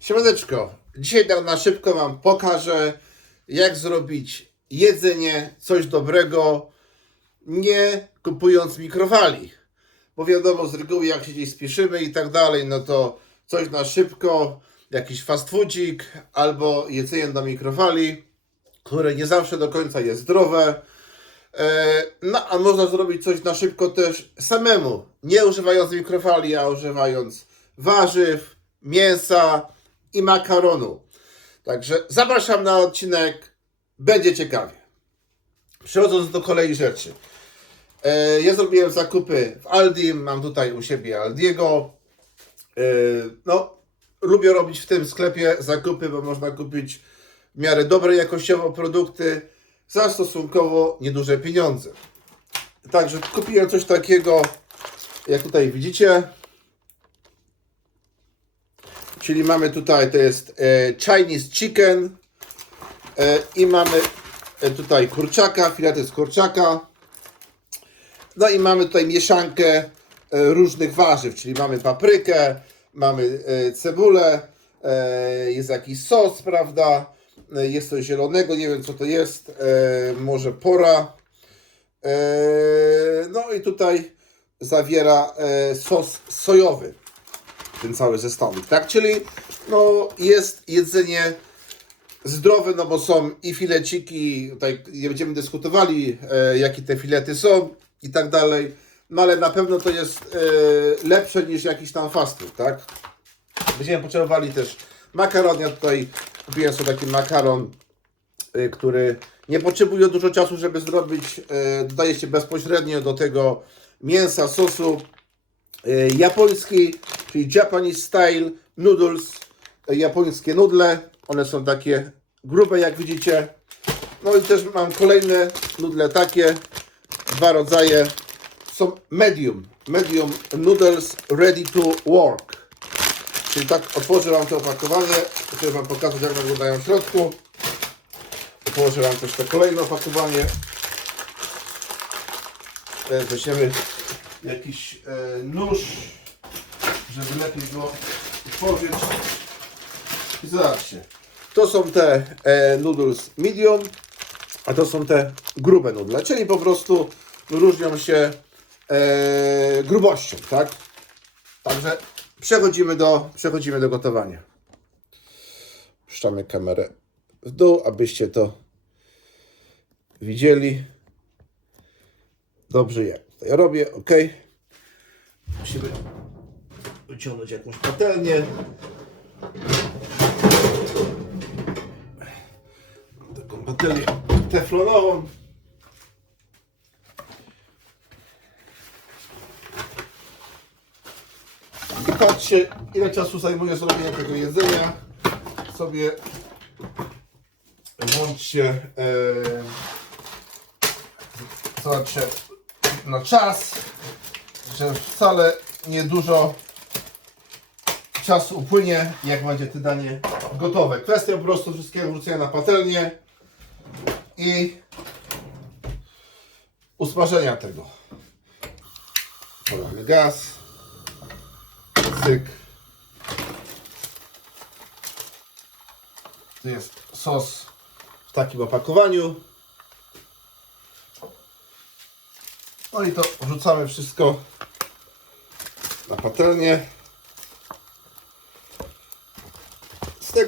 Siemaneczko, dzisiaj na szybko Wam pokażę, jak zrobić jedzenie, coś dobrego, nie kupując mikrowali. Bo wiadomo, z reguły jak się gdzieś spieszymy i tak dalej, no to coś na szybko, jakiś fast foodzik albo jedzenie do mikrowali, które nie zawsze do końca jest zdrowe. E, No, a można zrobić coś na szybko też samemu, nie używając mikrofali, a używając warzyw, mięsa i makaronu. Także zapraszam na odcinek, będzie ciekawie. Przechodząc do kolei rzeczy. E, Ja zrobiłem zakupy w Aldi, mam tutaj u siebie Aldiego. E, No, lubię robić w tym sklepie zakupy, bo można kupić w miarę dobre jakościowo produkty za stosunkowo nieduże pieniądze. Także kupiłem coś takiego, jak tutaj widzicie. Czyli mamy tutaj, to jest e, Chinese chicken e, i mamy e, tutaj kurczaka, filety z kurczaka. No i mamy tutaj mieszankę różnych warzyw, czyli mamy paprykę, mamy cebulę, jest jakiś sos, prawda? Jest coś zielonego, nie wiem co to jest, może pora. No i tutaj zawiera sos sojowy ten cały zestawik, tak? Czyli no, jest jedzenie zdrowe, no bo są i fileciki, tutaj nie będziemy dyskutowali, e, jakie te filety są i tak dalej, no ale na pewno to jest e, lepsze niż jakiś tam fast food, tak? Będziemy potrzebowali też makaron, ja tutaj kupiłem sobie taki makaron, y, który nie potrzebuje dużo czasu, żeby zrobić. Y, Dodaje się bezpośrednio do tego mięsa, sosu y, japoński, czyli Japanese style noodles, y, japońskie nudle. One są takie grube, jak widzicie. No i też mam kolejne nudle takie, dwa rodzaje. Są medium, medium noodles ready to work. Czyli tak otworzę Wam to opakowanie, żeby Wam pokazać jak wyglądają w środku. Położę Wam też to kolejne opakowanie. Teraz weźmiemy jakiś e, nóż, żeby lepiej go otworzyć. I zobaczcie, to są te e, noodles medium, a to są te grube nudle, czyli po prostu różnią się e, grubością, tak? Także przechodzimy do, przechodzimy do gotowania. Puszczamy kamerę w dół, abyście to widzieli. Dobrze, jak to ja robię, ok. Musimy wyciągnąć jakąś patelnię. Taką patelnię teflonową. I patrzcie, ile czasu zajmuje zrobienie tego jedzenia. Sobie włączcie e, na czas, że wcale niedużo czasu upłynie, jak będzie to danie gotowe. Kwestia po prostu wszystkiego wrzucenia na patelnię i usmażenia tego. Podamy gaz. Cyk. Tu jest sos w takim opakowaniu. No i to wrzucamy wszystko na patelnię.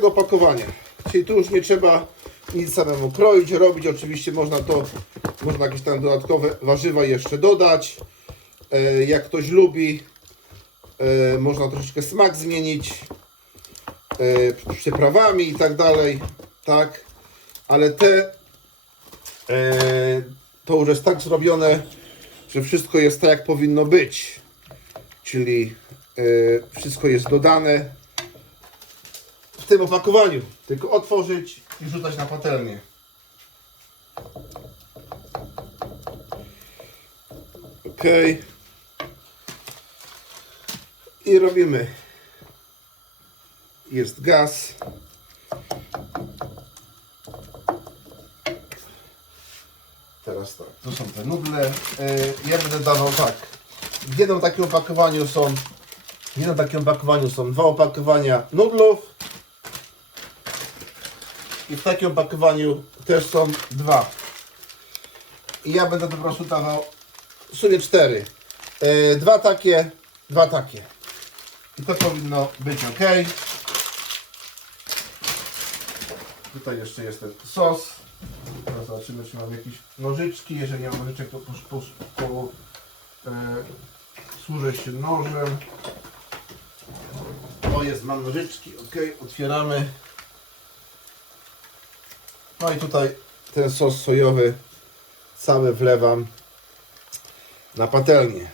Z tego opakowania. Czyli tu już nie trzeba nic samemu kroić, robić. Oczywiście można to, można jakieś tam dodatkowe warzywa jeszcze dodać. E, Jak ktoś lubi, e, można troszeczkę smak zmienić e, przyprawami i tak dalej, tak, ale te to już jest tak zrobione, że wszystko jest tak jak powinno być, czyli wszystko jest dodane tym opakowaniu, tylko otworzyć i rzucać na patelnię. Ok. I robimy jest gaz. Teraz tak, to są te nudle. Yy, ja będę dawał tak. W jednym takim opakowaniu są w jednym takim opakowaniu są dwa opakowania nudlów I w takim opakowaniu też są dwa. I ja będę po prostu dawał w sumie cztery. E, dwa takie, dwa takie. I to powinno być ok. Tutaj jeszcze jest ten sos. Teraz zobaczymy, czy mam jakieś nożyczki. Jeżeli nie mam nożyczek, to po, po, po, e, służę się nożem. O, jest, mam nożyczki. Ok, otwieramy. No i tutaj ten sos sojowy cały wlewam na patelnię.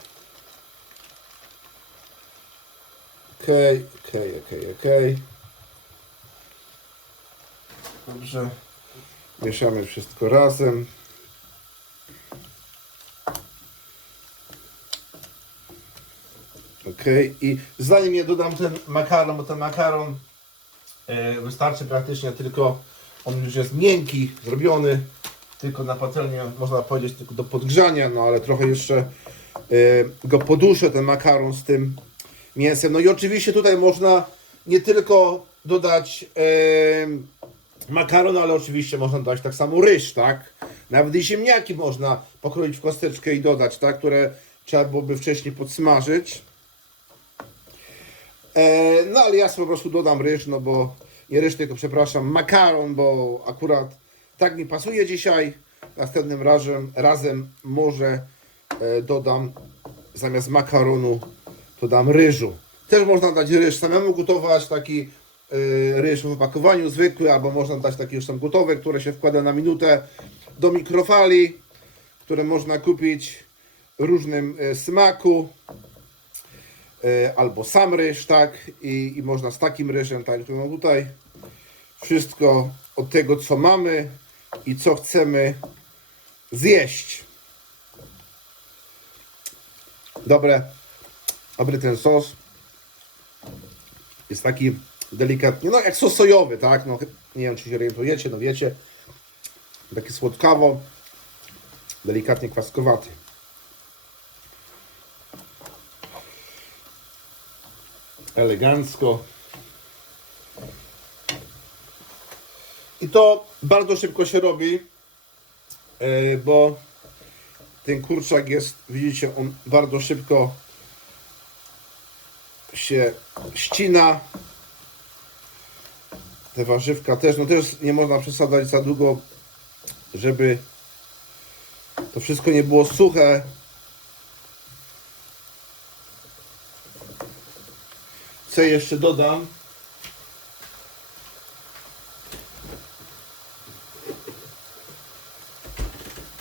Okej, okej, okej, okej. Dobrze. Mieszamy wszystko razem. Okej, i zanim ja dodam ten makaron, bo ten makaron e, wystarczy praktycznie tylko, on już jest miękki, zrobiony, tylko na patelnię, można powiedzieć, tylko do podgrzania, no ale trochę jeszcze e, go poduszę, ten makaron z tym mięsem. No i oczywiście tutaj można nie tylko dodać e, makaron, ale oczywiście można dodać tak samo ryż, tak? Nawet i ziemniaki można pokroić w kosteczkę i dodać, tak? Które trzeba byłoby wcześniej podsmażyć. E, no ale ja sobie po prostu dodam ryż, no bo nie ryż, tylko przepraszam, makaron, bo akurat tak mi pasuje dzisiaj. Następnym razem, razem może e, dodam zamiast makaronu, to dam ryżu. Też można dać ryż samemu gotować, taki e, ryż w opakowaniu zwykły, albo można dać takie już są gotowe, które się wkłada na minutę do mikrofali, które można kupić różnym e, smaku albo sam ryż, tak, i, i można z takim ryżem, tak, no tutaj wszystko od tego, co mamy i co chcemy zjeść. Dobre, dobry ten sos. Jest taki delikatny, no jak sos sojowy, tak, no nie wiem, czy się orientujecie, no wiecie, taki słodkawo, delikatnie kwaskowaty. Elegancko. I to bardzo szybko się robi, e, bo ten kurczak jest, widzicie, on bardzo szybko się ścina. Te warzywka też, no też nie można przesadzać za długo, żeby to wszystko nie było suche. Co jeszcze dodam?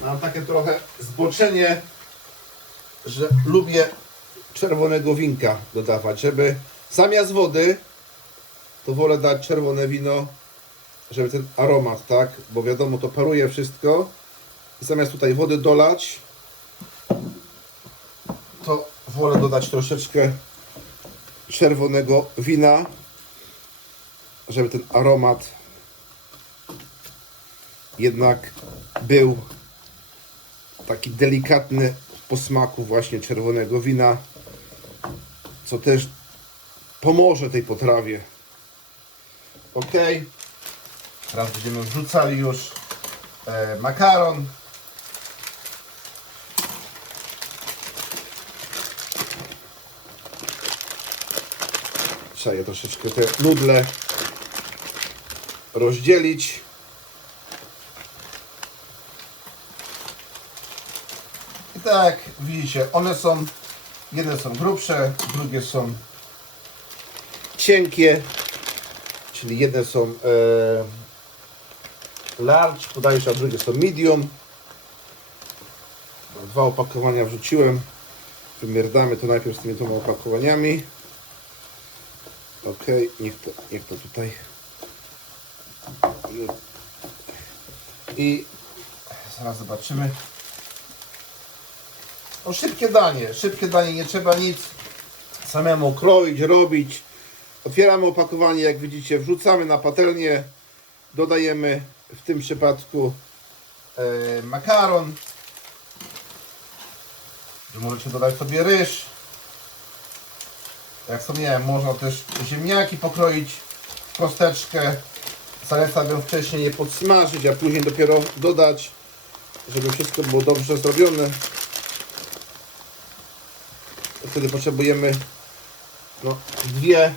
Mam takie trochę zboczenie, że lubię czerwonego winka dodawać, żeby zamiast wody to wolę dać czerwone wino, żeby ten aromat, tak? Bo wiadomo, to paruje wszystko. I zamiast tutaj wody dolać, to wolę dodać troszeczkę czerwonego wina, żeby ten aromat jednak był taki delikatny w posmaku właśnie czerwonego wina, co też pomoże tej potrawie. Ok. Teraz będziemy wrzucali już e, makaron. Trzeba je troszeczkę te nudle rozdzielić. I tak, widzicie, one są, jedne są grubsze, drugie są cienkie, czyli jedne są e, large, podajesz, a drugie są medium. Dwa opakowania wrzuciłem. Wymierdamy to najpierw z tymi dwoma opakowaniami. Ok, niech to, niech to tutaj. I zaraz zobaczymy. No szybkie danie, szybkie danie, nie trzeba nic samemu kroić, robić. Otwieramy opakowanie, jak widzicie, wrzucamy na patelnię, dodajemy w tym przypadku e, makaron. Możecie dodać sobie ryż. Jak wspomniałem, można też ziemniaki pokroić w kosteczkę, Zalecam wcześniej je podsmażyć, a później dopiero dodać, żeby wszystko było dobrze zrobione. Wtedy potrzebujemy no, dwie,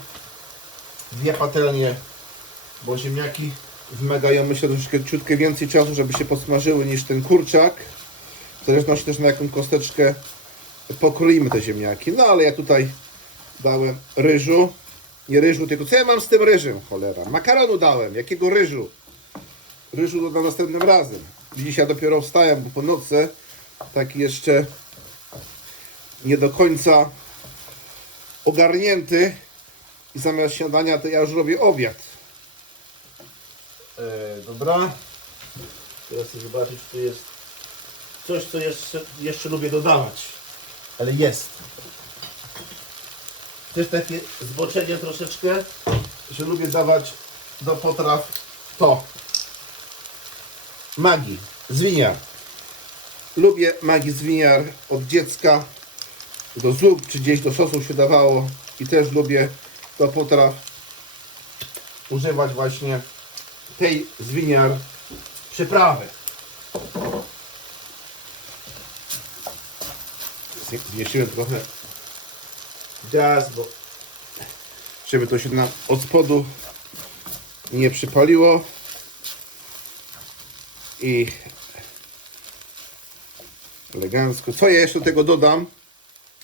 dwie patelnie, bo ziemniaki wymagają myślę troszeczkę ciutkę więcej czasu, żeby się podsmażyły niż ten kurczak. W zależności też na jaką kosteczkę pokroimy te ziemniaki. No ale ja tutaj dałem ryżu. Nie ryżu, tylko co ja mam z tym ryżem, cholera? Makaronu dałem. Jakiego ryżu? Ryżu dodam następnym razem. Dziś ja dopiero wstałem, bo po nocy taki jeszcze nie do końca ogarnięty i zamiast śniadania to ja już robię obiad. E, dobra. Teraz chcę zobaczyć, czy tu jest coś, co jeszcze, jeszcze lubię dodawać. Ale jest. Też takie zboczenie troszeczkę, że lubię dawać do potraw to. Magii, zwiniar. Lubię magii zwiniar od dziecka. Do zup czy gdzieś do sosów się dawało. I też lubię do potraw używać właśnie tej zwiniar przyprawy. Zmniejszyłem trochę gaz, bo żeby to się nam od spodu nie przypaliło i elegancko. Co ja jeszcze do tego dodam?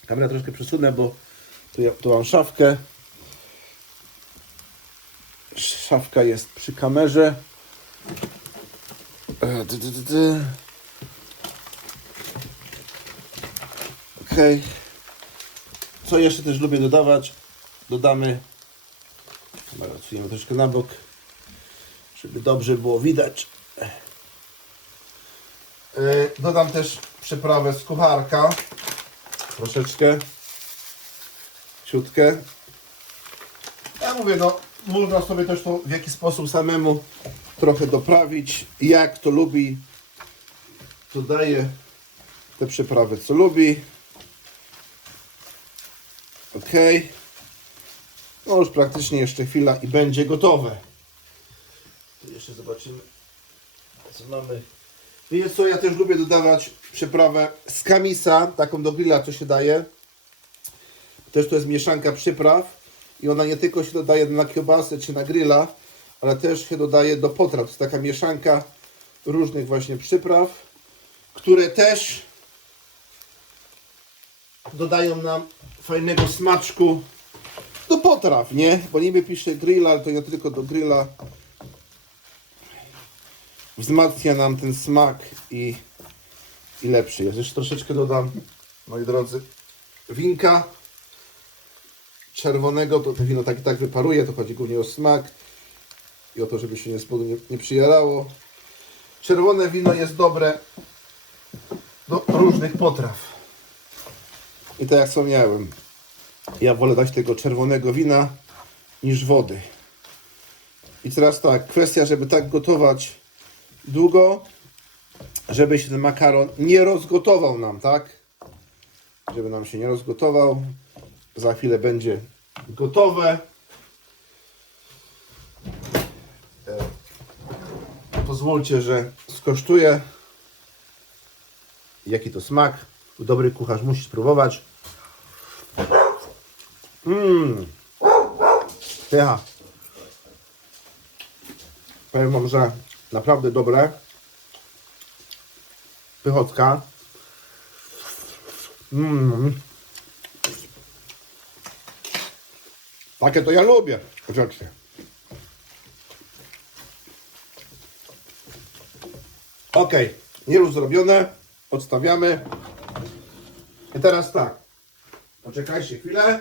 Kamera troszkę przesunę, bo tu, ja, tu mam szafkę. Szafka jest przy kamerze. E, dy, Co jeszcze też lubię dodawać? Dodamy. Odsuniemy troszkę na bok, żeby dobrze było widać. E, Dodam też przyprawę z kucharka. Troszeczkę. Ciutkę. Ja mówię, no można sobie też to w jakiś sposób samemu trochę doprawić. Jak to lubi, to daje te przyprawy, co lubi. Ok. No już praktycznie jeszcze chwila i będzie gotowe. Tu jeszcze zobaczymy, co mamy. Wiecie co, ja też lubię dodawać przyprawę z kamisa, taką do grilla, co się daje. Też to jest mieszanka przypraw i ona nie tylko się dodaje na kiełbasę czy na grilla, ale też się dodaje do potraw. To jest taka mieszanka różnych właśnie przypraw, które też dodają nam fajnego smaczku do potraw, nie? Bo niby pisze grilla, ale to nie tylko do grilla. Wzmacnia nam ten smak i, i lepszy jest. Jeszcze troszeczkę dodam, moi drodzy, winka czerwonego, to to wino tak i tak wyparuje, to chodzi głównie o smak i o to, żeby się nie, spodu nie, nie przyjarało. Czerwone wino jest dobre do różnych potraw. I tak jak wspomniałem, ja wolę dać tego czerwonego wina niż wody. I teraz tak, kwestia, żeby tak gotować długo, żeby się ten makaron nie rozgotował nam, tak? Żeby nam się nie rozgotował. Za chwilę będzie gotowe. E, Pozwólcie, że skosztuję. Jaki to smak. Dobry kucharz musi spróbować. Mmm. Ja. Powiem wam, że naprawdę dobre. Pychotka. Mmm. Takie to ja lubię rzeczy. Ok, nie już zrobione. Odstawiamy. I teraz tak. Poczekajcie chwilę.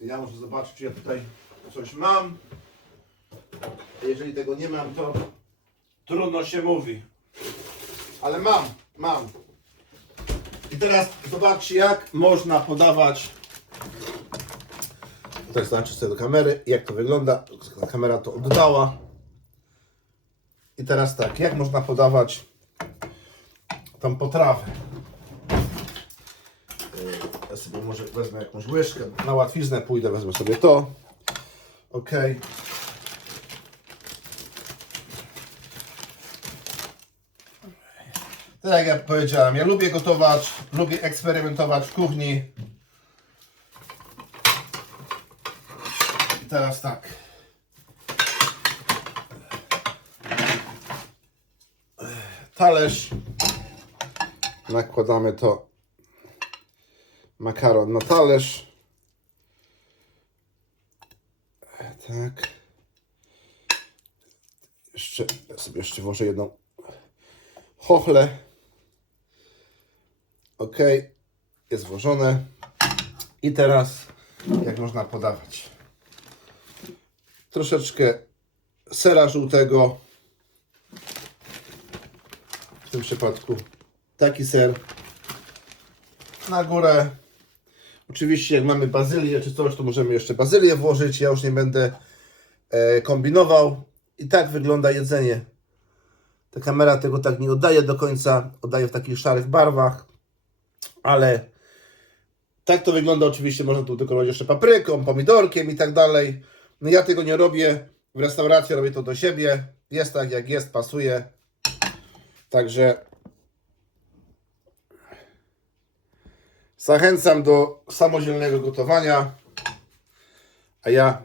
Ja muszę zobaczyć, czy ja tutaj coś mam. Jeżeli tego nie mam, to trudno się mówi. Ale mam, mam. I teraz zobaczcie, jak można podawać. Teraz znaczy sobie do kamery, jak to wygląda. Kamera to oddała. I teraz tak, jak można podawać tą potrawę. Yy, Ja sobie może wezmę jakąś łyżkę, na łatwiznę pójdę, wezmę sobie to. Ok. Tak jak ja powiedziałem, ja lubię gotować, lubię eksperymentować w kuchni. I teraz tak. Talerz. Nakładamy to makaron na talerz. Tak. Jeszcze ja sobie jeszcze włożę jedną chochlę. Ok, jest włożone. I teraz jak można podawać? Troszeczkę sera żółtego. W tym przypadku taki ser. Na górę. Oczywiście jak mamy bazylię czy coś, to możemy jeszcze bazylię włożyć. Ja już nie będę e, kombinował. I tak wygląda jedzenie. Ta kamera tego tak nie oddaje do końca. Oddaje w takich szarych barwach. Ale tak to wygląda. Oczywiście można tu dekorować jeszcze papryką, pomidorkiem i tak dalej. No ja tego nie robię. W restauracji robię to do siebie. Jest tak jak jest, pasuje. Także zachęcam do samodzielnego gotowania. A ja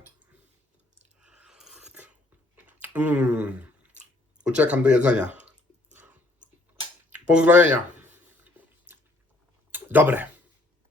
mm, uciekam do jedzenia. Pozdrowienia. Dobre.